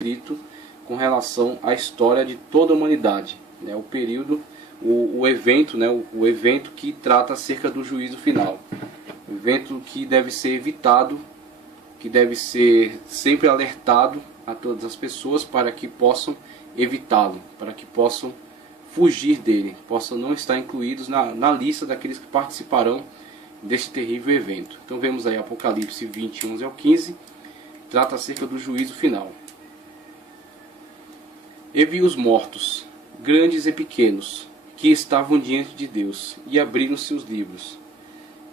escrito com relação à história de toda a humanidade, né? O período, o evento, né? O evento que trata acerca do juízo final, o evento que deve ser evitado, que deve ser sempre alertado a todas as pessoas para que possam evitá-lo, para que possam fugir dele, possam não estar incluídos na lista daqueles que participarão deste terrível evento. Então vemos aí Apocalipse 20, 11 ao 15, trata acerca do juízo final. E vi os mortos, grandes e pequenos, que estavam diante de Deus, e abriram-se os livros.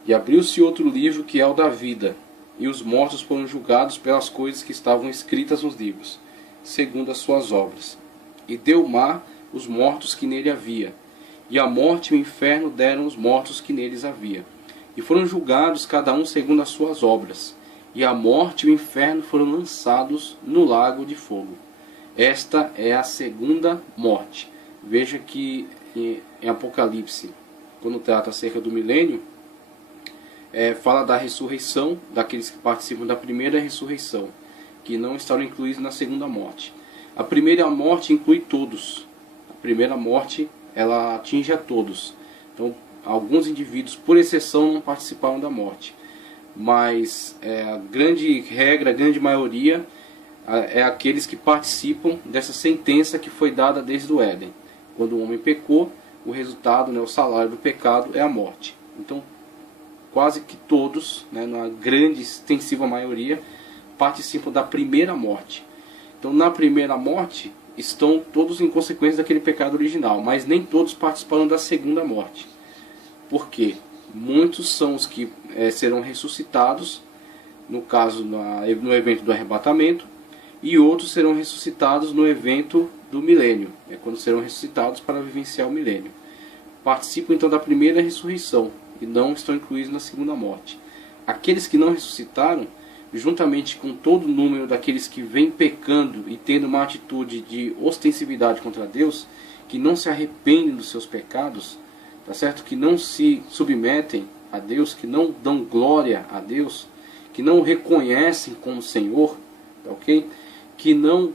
E abriu-se outro livro, que é o da vida, e os mortos foram julgados pelas coisas que estavam escritas nos livros, segundo as suas obras. E deu o mar os mortos que nele havia, e a morte e o inferno deram os mortos que neles havia. E foram julgados cada um segundo as suas obras, e a morte e o inferno foram lançados no lago de fogo. Esta é a segunda morte. Veja que em Apocalipse, quando trata acerca do milênio, fala da ressurreição daqueles que participam da primeira ressurreição, que não estarão incluídos na segunda morte. A primeira morte inclui todos. A primeira morte, ela atinge a todos. Então, alguns indivíduos, por exceção, não participaram da morte. Mas a grande regra, a grande maioria, é aqueles que participam dessa sentença que foi dada desde o Éden. Quando o homem pecou, o resultado, o salário do pecado é a morte. Então, quase que todos, na grande extensiva maioria, participam da primeira morte. Então, na primeira morte, estão todos em consequência daquele pecado original, mas nem todos participaram da segunda morte. Por quê? Muitos são os que serão ressuscitados, no caso, no evento do arrebatamento, e outros serão ressuscitados no evento do milênio, quando serão ressuscitados para vivenciar o milênio. Participam então da primeira ressurreição e não estão incluídos na segunda morte. Aqueles que não ressuscitaram, juntamente com todo o número daqueles que vêm pecando e tendo uma atitude de ostensividade contra Deus, que não se arrependem dos seus pecados, tá certo? Que não se submetem a Deus, que não dão glória a Deus, que não o reconhecem como Senhor, tá ok? Que não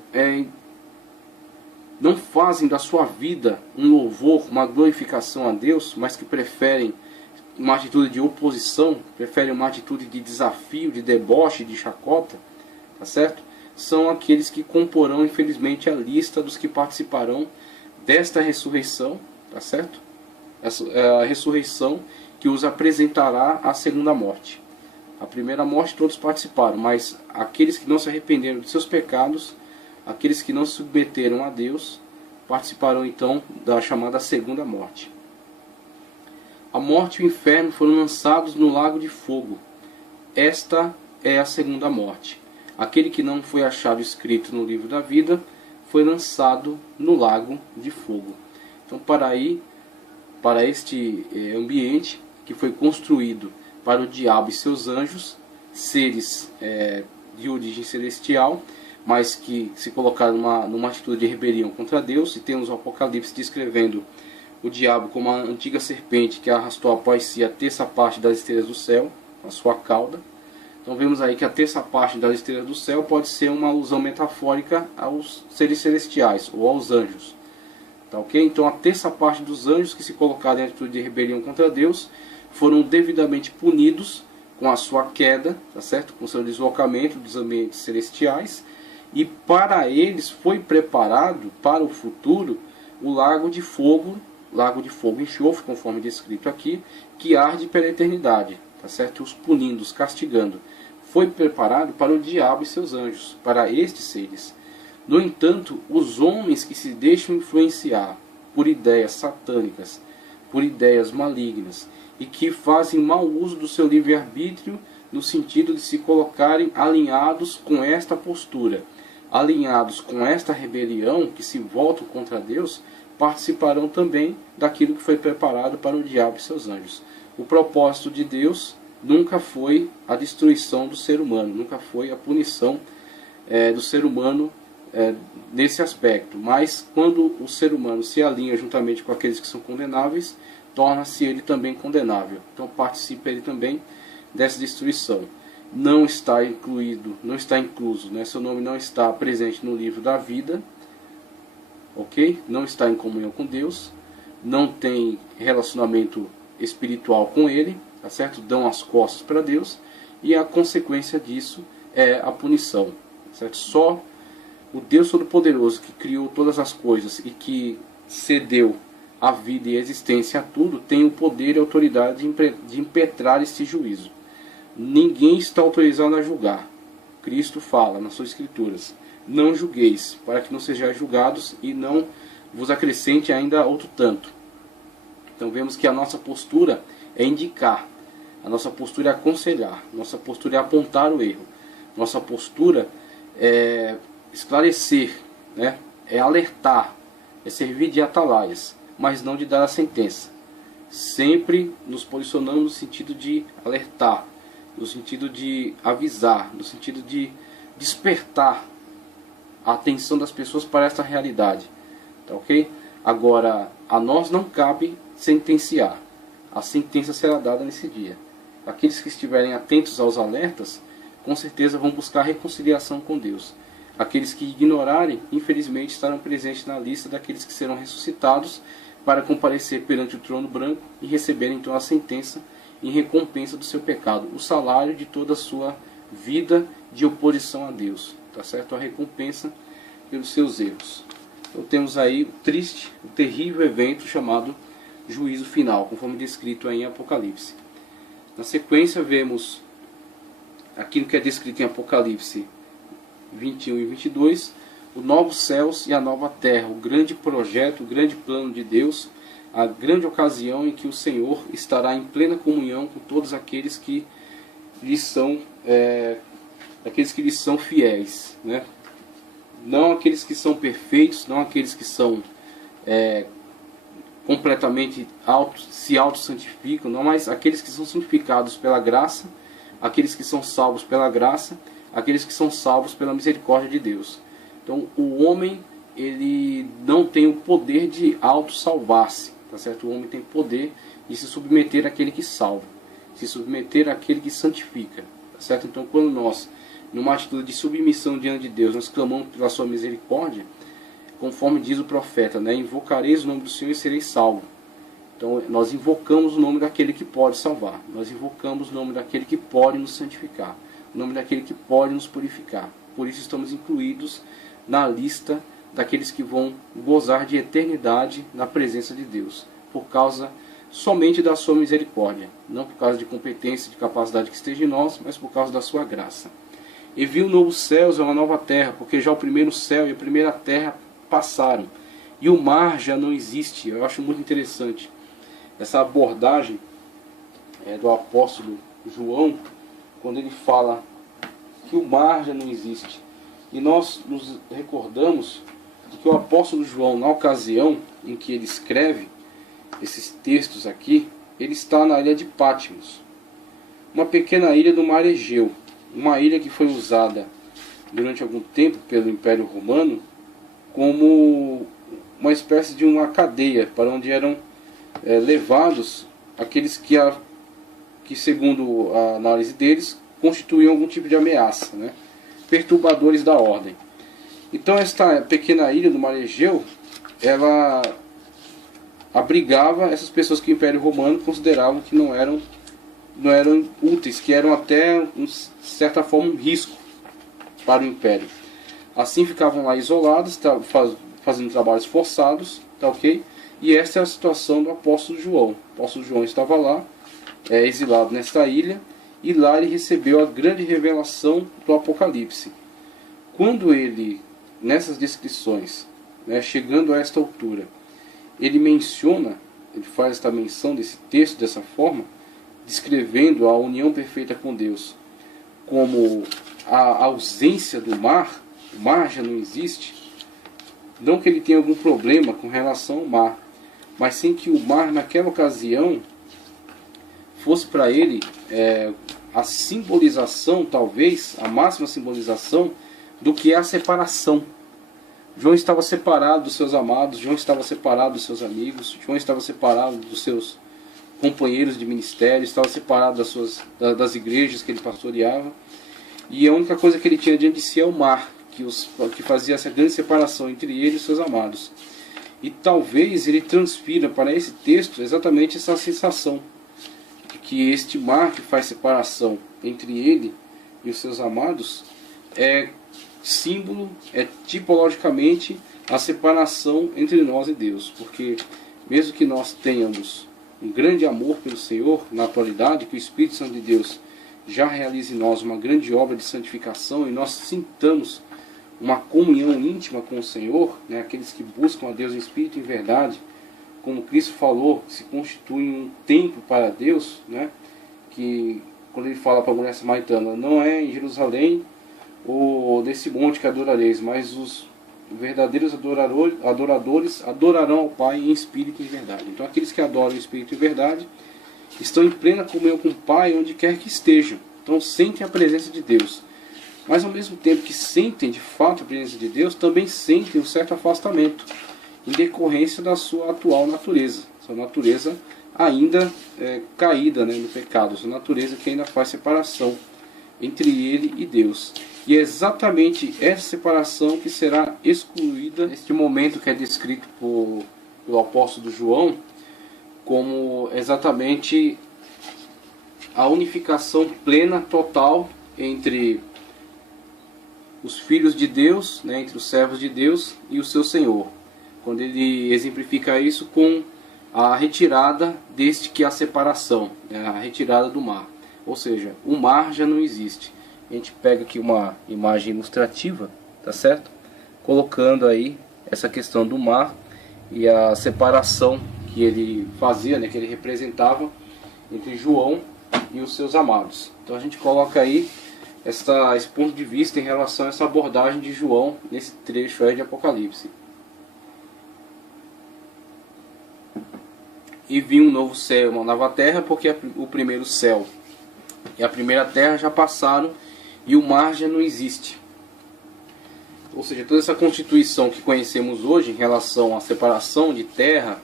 fazem da sua vida um louvor, uma glorificação a Deus, mas que preferem uma atitude de oposição, preferem uma atitude de desafio, de deboche, de chacota, tá certo? São aqueles que comporão, infelizmente, a lista dos que participarão desta ressurreição, tá certo? Essa é a ressurreição que os apresentará à segunda morte. A primeira morte todos participaram, mas aqueles que não se arrependeram de seus pecados, aqueles que não se submeteram a Deus, participarão então da chamada segunda morte. A morte e o inferno foram lançados no lago de fogo. Esta é a segunda morte. Aquele que não foi achado escrito no livro da vida foi lançado no lago de fogo. Então, para este ambiente que foi construído para o diabo e seus anjos, seres de origem celestial, mas que se colocaram numa atitude de rebelião contra Deus. E temos o Apocalipse descrevendo o diabo como a antiga serpente que arrastou após si a terça parte das estrelas do céu, a sua cauda. Então vemos aí que a terça parte das estrelas do céu pode ser uma alusão metafórica aos seres celestiais ou aos anjos. Tá ok? Então a terça parte dos anjos que se colocaram em atitude de rebelião contra Deus foram devidamente punidos com a sua queda, tá certo? Com o seu deslocamento dos ambientes celestiais, e para eles foi preparado para o futuro o lago de fogo e enxofre, conforme descrito aqui, que arde pela eternidade, tá certo? Os punindo, os castigando. Foi preparado para o diabo e seus anjos, para estes seres. No entanto, os homens que se deixam influenciar por ideias satânicas, por ideias malignas, e que fazem mau uso do seu livre-arbítrio no sentido de se colocarem alinhados com esta postura, alinhados com esta rebelião, que se voltam contra Deus, participarão também daquilo que foi preparado para o diabo e seus anjos. O propósito de Deus nunca foi a destruição do ser humano, nunca foi a punição do ser humano nesse aspecto. Mas quando o ser humano se alinha juntamente com aqueles que são condenáveis, torna-se ele também condenável. Então participa ele também dessa destruição. não está incluído, não está incluso, né? Seu nome não está presente no livro da vida, ok? Não está em comunhão com Deus, não tem relacionamento espiritual com Ele, tá certo? Dão as costas para Deus, e a consequência disso é a punição, certo? Só o Deus Todo-Poderoso, que criou todas as coisas e que cedeu a vida e a existência a tudo, tem o poder e a autoridade de impetrar este juízo. Ninguém está autorizado a julgar. Cristo fala nas suas escrituras: não julgueis, para que não sejais julgados e não vos acrescente ainda outro tanto. Então vemos que a nossa postura é indicar, a nossa postura é aconselhar, nossa postura é apontar o erro, nossa postura é esclarecer, né? É alertar, é servir de atalaias, mas não de dar a sentença. Sempre nos posicionamos no sentido de alertar, no sentido de avisar, no sentido de despertar a atenção das pessoas para essa realidade, tá ok? Agora, a nós não cabe sentenciar, a sentença será dada nesse dia. Aqueles que estiverem atentos aos alertas, com certeza vão buscar reconciliação com Deus. Aqueles que ignorarem, infelizmente, estarão presentes na lista daqueles que serão ressuscitados para comparecer perante o trono branco e receberem então a sentença em recompensa do seu pecado, o salário de toda a sua vida de oposição a Deus, tá certo? A recompensa pelos seus erros. Então temos aí o triste, o terrível evento chamado juízo final, conforme descrito aí em Apocalipse. Na sequência vemos aquilo que é descrito em Apocalipse 21 e 22, os novos céus e a nova terra, o grande projeto, o grande plano de Deus, a grande ocasião em que o Senhor estará em plena comunhão com todos aqueles que lhe são, fiéis, né? Não aqueles que são perfeitos, não aqueles que são completamente se auto-santificam, não, mas aqueles que são santificados pela graça, aqueles que são salvos pela graça, aqueles que são salvos pela misericórdia de Deus. Então o homem, ele não tem o poder de auto-salvar-se, tá certo? O homem tem poder de se submeter àquele que salva, se submeter àquele que santifica, tá certo? Então quando nós, numa atitude de submissão diante de Deus, nós clamamos pela sua misericórdia, conforme diz o profeta, né? Invocareis o nome do Senhor e sereis salvos. Então nós invocamos o nome daquele que pode salvar, nós invocamos o nome daquele que pode nos santificar, o nome daquele que pode nos purificar. Por isso estamos incluídos na lista daqueles que vão gozar de eternidade na presença de Deus, por causa somente da sua misericórdia, não por causa de competência, de capacidade que esteja em nós, mas por causa da sua graça. E viu novos céus e uma nova terra, porque já o primeiro céu e a primeira terra passaram, e o mar já não existe. Eu acho muito interessante essa abordagem do apóstolo João, quando ele fala que o mar já não existe. E nós nos recordamos de que o apóstolo João, na ocasião em que ele escreve esses textos aqui, ele está na ilha de Patmos, uma pequena ilha do mar Egeu, uma ilha que foi usada durante algum tempo pelo Império Romano como uma espécie de uma cadeia para onde eram levados aqueles que segundo a análise deles, constituíam algum tipo de ameaça, né? Perturbadores da ordem. Então esta pequena ilha do mar Egeu, ela abrigava essas pessoas que o Império Romano consideravam que não eram úteis, que eram até, de certa forma, um risco para o Império. Assim ficavam lá isolados, fazendo trabalhos forçados, tá ok? E essa é a situação do apóstolo João. O apóstolo João estava lá, exilado nesta ilha, e lá ele recebeu a grande revelação do Apocalipse. Quando ele, nessas descrições, né, chegando a esta altura, ele faz esta menção desse texto dessa forma, descrevendo a união perfeita com Deus como a ausência do mar, o mar já não existe. Não que ele tenha algum problema com relação ao mar, mas sim que o mar naquela ocasião fosse para ele a simbolização, talvez, a máxima simbolização do que é a separação. João estava separado dos seus amados, João estava separado dos seus amigos, João estava separado dos seus companheiros de ministério, estava separado das igrejas que ele pastoreava, e a única coisa que ele tinha diante de si é o mar, que fazia essa grande separação entre ele e os seus amados. E talvez ele transfira para esse texto exatamente essa sensação de que este mar que faz separação entre ele e os seus amados é símbolo, é tipologicamente a separação entre nós e Deus. Porque mesmo que nós tenhamos um grande amor pelo Senhor na atualidade, que o Espírito Santo de Deus já realize em nós uma grande obra de santificação e nós sintamos uma comunhão íntima com o Senhor, né? Aqueles que buscam a Deus em espírito e em verdade, como Cristo falou, se constituem um templo para Deus, né? Que quando ele fala para a mulher samaritana, não é em Jerusalém ou desse monte que adorareis, mas os verdadeiros adoradores adorarão ao Pai em espírito e em verdade. Então aqueles que adoram em espírito e em verdade estão em plena comunhão com o Pai onde quer que estejam. Então sentem a presença de Deus. Mas ao mesmo tempo que sentem de fato a presença de Deus, também sentem um certo afastamento em decorrência da sua atual natureza. Sua natureza ainda caída, né, no pecado. Sua natureza que ainda faz separação entre ele e Deus. E é exatamente essa separação que será excluída neste momento que é descrito pelo apóstolo João como exatamente a unificação plena, total entre os filhos de Deus, né, entre os servos de Deus e o seu Senhor. Quando ele exemplifica isso com a retirada deste que é a separação, né, a retirada do mar. Ou seja, o mar já não existe. A gente pega aqui uma imagem ilustrativa, tá certo? Colocando aí essa questão do mar e a separação que ele fazia, né, que ele representava entre João e os seus amados. Então a gente coloca aí esse ponto de vista em relação a essa abordagem de João nesse trecho aí de Apocalipse. E vi um novo céu e uma nova terra, porque o primeiro céu e a primeira terra já passaram e o mar já não existe. Ou seja, toda essa constituição que conhecemos hoje em relação à separação de terra,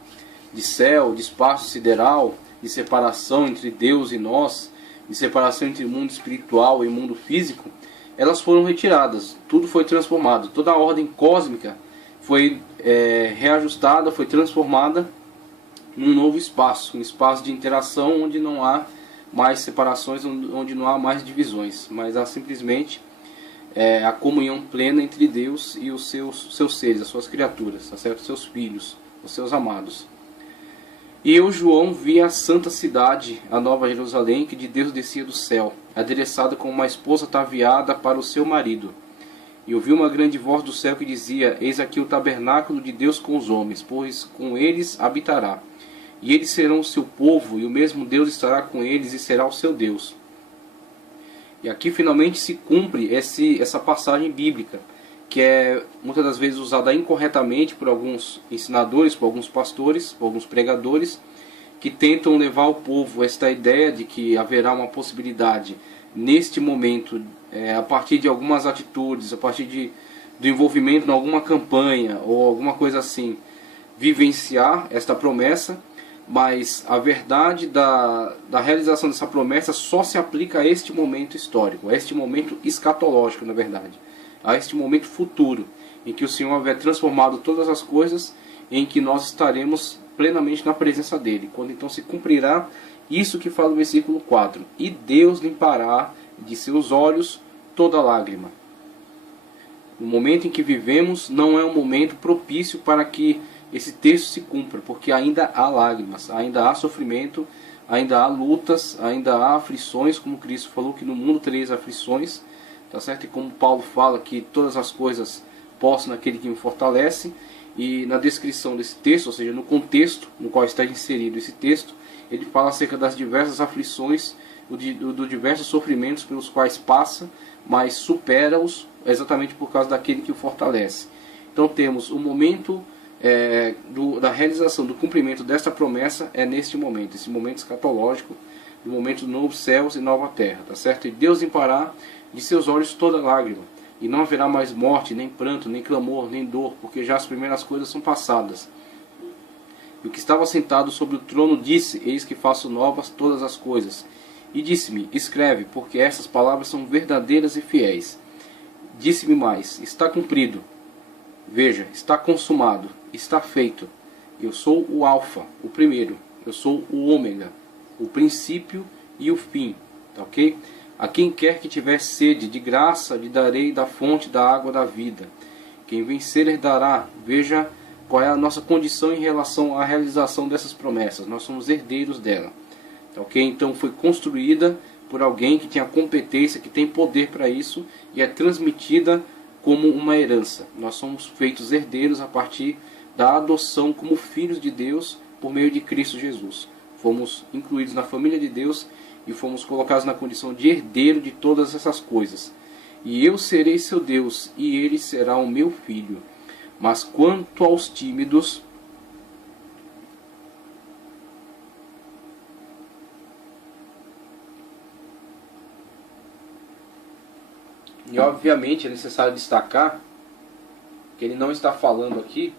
de céu, de espaço sideral, de separação entre Deus e nós, de separação entre mundo espiritual e mundo físico, elas foram retiradas, tudo foi transformado, toda a ordem cósmica foi reajustada, foi transformada num novo espaço, um espaço de interação onde não há mais separações, onde não há mais divisões, mas há simplesmente a comunhão plena entre Deus e os seus seres, as suas criaturas, tá certo? Os seus filhos, os seus amados. E eu, João, vi a santa cidade, a nova Jerusalém, que de Deus descia do céu, adereçada como uma esposa ataviada para o seu marido. E ouvi uma grande voz do céu que dizia: Eis aqui o tabernáculo de Deus com os homens, pois com eles habitará. E eles serão o seu povo, e o mesmo Deus estará com eles e será o seu Deus. E aqui finalmente se cumpre essa passagem bíblica, que é muitas das vezes usada incorretamente por alguns ensinadores, por alguns pastores, por alguns pregadores, que tentam levar ao povo esta ideia de que haverá uma possibilidade neste momento, a partir de algumas atitudes, a partir do envolvimento em alguma campanha ou alguma coisa assim, vivenciar esta promessa, mas a verdade da realização dessa promessa só se aplica a este momento histórico, a este momento escatológico, na verdade, a este momento futuro, em que o Senhor haver transformado todas as coisas, em que nós estaremos plenamente na presença dele, quando então se cumprirá isso que fala o versículo 4: e Deus limpará de seus olhos toda lágrima. No momento em que vivemos não é um momento propício para que esse texto se cumpra, porque ainda há lágrimas, ainda há sofrimento, ainda há lutas, ainda há aflições, como Cristo falou que no mundo tereis aflições, tá certo? E como Paulo fala que todas as coisas posso naquele que me fortalece. E na descrição desse texto, ou seja, no contexto no qual está inserido esse texto, ele fala acerca das diversas aflições, do diversos sofrimentos pelos quais passa, mas supera-os exatamente por causa daquele que o fortalece. Então temos o momento da realização, do cumprimento desta promessa é neste momento, esse momento escatológico, do momento do novo céus e nova terra, tá certo? E Deus limpará de seus olhos toda lágrima, e não haverá mais morte, nem pranto, nem clamor, nem dor, porque já as primeiras coisas são passadas. E o que estava sentado sobre o trono disse: Eis que faço novas todas as coisas. E disse-me: Escreve, porque estas palavras são verdadeiras e fiéis. Disse-me mais: Está cumprido. Veja, está consumado, está feito. Eu sou o Alfa, o primeiro. Eu sou o Ômega, o princípio e o fim. Tá ok? A quem quer que tiver sede, de graça lhe darei da fonte da água da vida. Quem vencer herdará. Veja qual é a nossa condição em relação à realização dessas promessas. Nós somos herdeiros dela. Tá ok? Então foi construída por alguém que tinha competência, que tem poder para isso, e é transmitida como uma herança. Nós somos feitos herdeiros a partir da adoção como filhos de Deus por meio de Cristo Jesus. Fomos incluídos na família de Deus e fomos colocados na condição de herdeiro de todas essas coisas. E eu serei seu Deus, e ele será o meu filho. Mas quanto aos tímidos, e obviamente é necessário destacar que ele não está falando aqui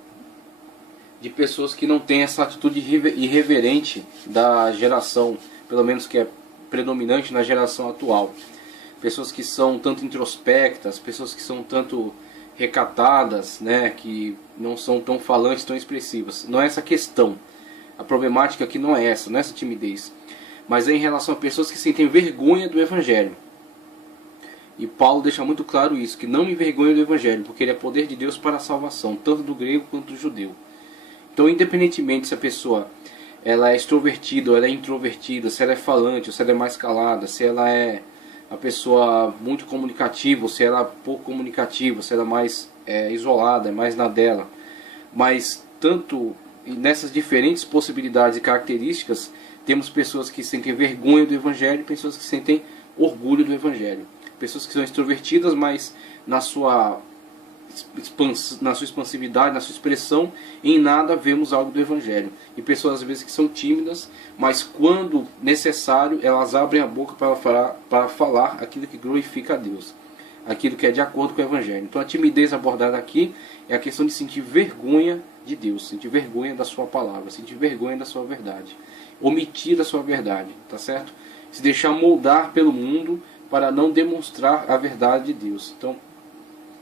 de pessoas que não têm essa atitude irreverente da geração, pelo menos que é predominante na geração atual. Pessoas que são tanto introspectas, pessoas que são tanto recatadas, né, que não são tão falantes, tão expressivas. Não é essa a questão. A problemática aqui não é essa timidez. Mas é em relação a pessoas que sentem vergonha do Evangelho. E Paulo deixa muito claro isso, que não me envergonhe do Evangelho, porque ele é poder de Deus para a salvação, tanto do grego quanto do judeu. Então, independentemente se a pessoa ela é extrovertida ou ela é introvertida, se ela é falante ou se ela é mais calada, se ela é a pessoa muito comunicativa ou se ela é pouco comunicativa, se ela é mais isolada, é mais na dela. Mas, tanto nessas diferentes possibilidades e características, temos pessoas que sentem vergonha do Evangelho e pessoas que sentem orgulho do Evangelho. Pessoas que são extrovertidas, mas na sua expansividade, na sua expressão, em nada vemos algo do Evangelho. E pessoas às vezes que são tímidas, mas quando necessário elas abrem a boca para falar aquilo que glorifica a Deus, aquilo que é de acordo com o Evangelho. Então a timidez abordada aqui é a questão de sentir vergonha de Deus, sentir vergonha da sua palavra, sentir vergonha da sua verdade, omitir a sua verdade, tá certo? Se deixar moldar pelo mundo para não demonstrar a verdade de Deus. Então,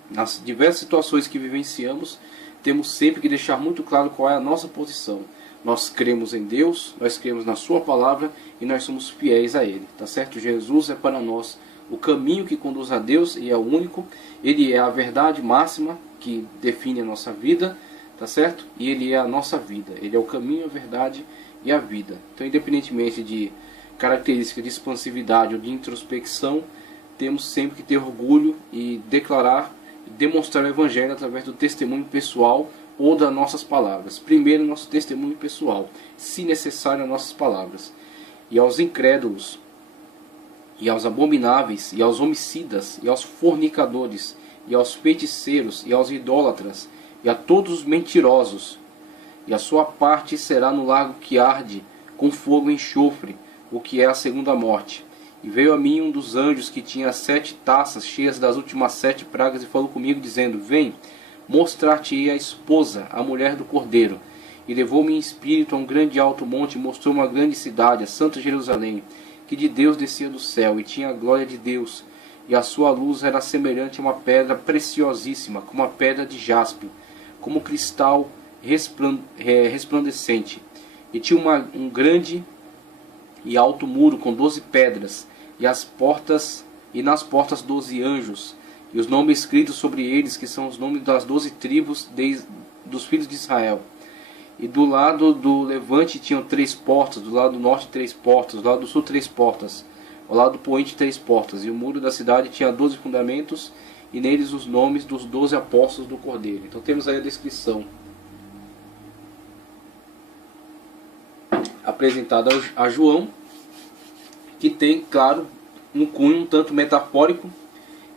nas diversas situações que vivenciamos, temos sempre que deixar muito claro qual é a nossa posição. Nós cremos em Deus, nós cremos na sua palavra e nós somos fiéis a Ele, tá certo? Jesus é para nós o caminho que conduz a Deus e é o único. Ele é a verdade máxima que define a nossa vida, tá certo? E Ele é a nossa vida. Ele é o caminho, a verdade e a vida. Então, independentemente de característica de expansividade ou de introspecção, temos sempre que ter orgulho e declarar e demonstrar o Evangelho através do testemunho pessoal ou das nossas palavras. Primeiro, nosso testemunho pessoal, se necessário, as nossas palavras. E aos incrédulos, e aos abomináveis, e aos homicidas, e aos fornicadores, e aos feiticeiros, e aos idólatras, e a todos os mentirosos, e a sua parte será no lago que arde com fogo e enxofre, o que é a segunda morte. E veio a mim um dos anjos que tinha 7 taças cheias das últimas 7 pragas e falou comigo, dizendo: Vem, mostrar-te-ei a esposa, a mulher do Cordeiro. E levou-me em espírito a um grande alto monte e mostrou uma grande cidade, a Santa Jerusalém, que de Deus descia do céu, e tinha a glória de Deus. E a sua luz era semelhante a uma pedra preciosíssima, como a pedra de jaspe, como cristal resplandecente. E tinha um grande e alto muro com 12 pedras, e nas portas 12 anjos, e os nomes escritos sobre eles, que são os nomes das 12 tribos dos filhos de Israel. E do lado do levante tinham 3 portas, do lado do norte 3 portas, do lado do sul 3 portas, ao lado do poente 3 portas, e o muro da cidade tinha 12 fundamentos, e neles os nomes dos 12 apóstolos do Cordeiro. Então temos aí a descrição apresentada a João, que tem, claro, um cunho um tanto metafórico.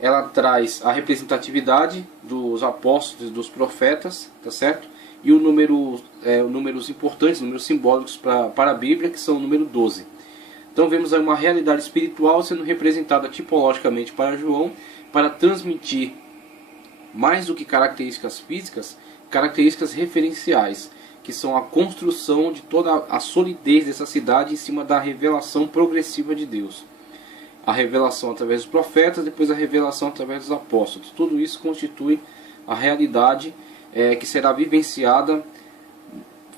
Ela traz a representatividade dos apóstolos e dos profetas, tá certo? E números importantes, números simbólicos para a Bíblia, que são o número 12. Então vemos aí uma realidade espiritual sendo representada tipologicamente para João, para transmitir mais do que características físicas, características referenciais, que são a construção de toda a solidez dessa cidade em cima da revelação progressiva de Deus. A revelação através dos profetas, depois a revelação através dos apóstolos. Tudo isso constitui a realidade que será vivenciada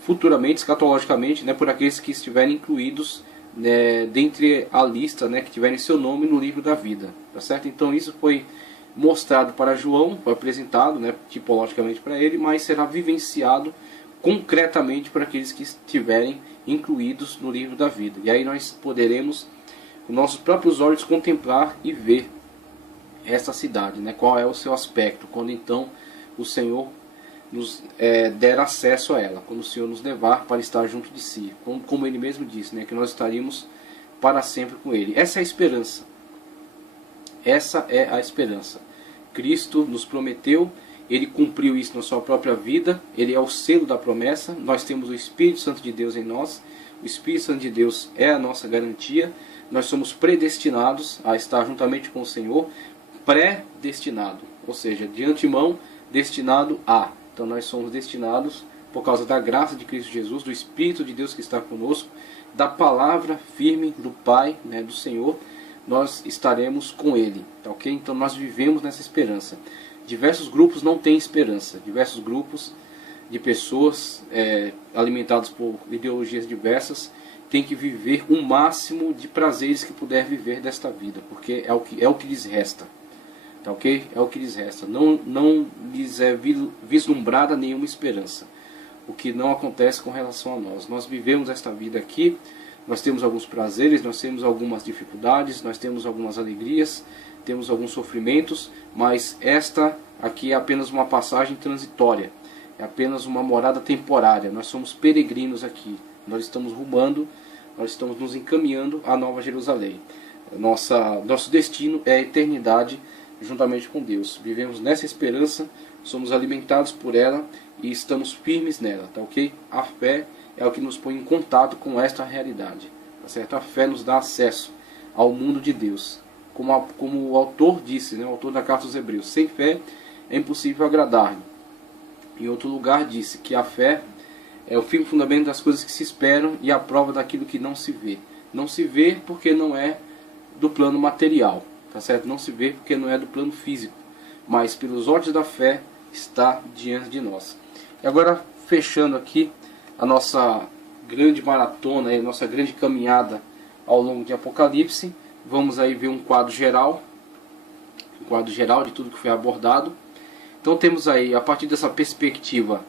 futuramente, escatologicamente, né, por aqueles que estiverem incluídos dentre a lista, né, que tiverem seu nome no livro da vida. Tá certo? Então isso foi mostrado para João, foi apresentado, né, tipologicamente para ele, mas será vivenciado concretamente para aqueles que estiverem incluídos no livro da vida. E aí nós poderemos, com nossos próprios olhos, contemplar e ver essa cidade, né? Qual é o seu aspecto, quando então o Senhor nos der acesso a ela, quando o Senhor nos levar para estar junto de si, como Ele mesmo disse, né? Que nós estaríamos para sempre com Ele. Essa é a esperança. Essa é a esperança. Cristo nos prometeu, Ele cumpriu isso na sua própria vida, Ele é o selo da promessa, nós temos o Espírito Santo de Deus em nós, o Espírito Santo de Deus é a nossa garantia, nós somos predestinados a estar juntamente com o Senhor, predestinado, ou seja, de antemão destinado a. Então nós somos destinados por causa da graça de Cristo Jesus, do Espírito de Deus que está conosco, da palavra firme do Pai, né, do Senhor, nós estaremos com Ele, tá ok? Então nós vivemos nessa esperança. Diversos grupos não têm esperança, diversos grupos de pessoas alimentados por ideologias diversas têm que viver o máximo de prazeres que puder viver desta vida, porque é o que lhes resta, tá ok? É o que lhes resta, não lhes é vislumbrada nenhuma esperança, o que não acontece com relação a nós. Nós vivemos esta vida aqui, nós temos alguns prazeres, nós temos algumas dificuldades, nós temos algumas alegrias, temos alguns sofrimentos, mas esta aqui é apenas uma passagem transitória, é apenas uma morada temporária. Nós somos peregrinos aqui, nós estamos rumando, nós estamos nos encaminhando à Nova Jerusalém. Nosso destino é a eternidade juntamente com Deus. Vivemos nessa esperança, somos alimentados por ela e estamos firmes nela, tá ok? A fé é o que nos põe em contato com esta realidade, tá certo? A fé nos dá acesso ao mundo de Deus. Como o autor disse, né, o autor da carta aos Hebreus, sem fé é impossível agradar-lhe. Em outro lugar disse que a fé é o firme fundamento das coisas que se esperam e a prova daquilo que não se vê. Não se vê porque não é do plano material, tá certo? Não se vê porque não é do plano físico, mas pelos olhos da fé está diante de nós. E agora, fechando aqui a nossa grande maratona, a nossa grande caminhada ao longo de Apocalipse, vamos aí ver um quadro geral de tudo que foi abordado. Então temos aí, a partir dessa perspectiva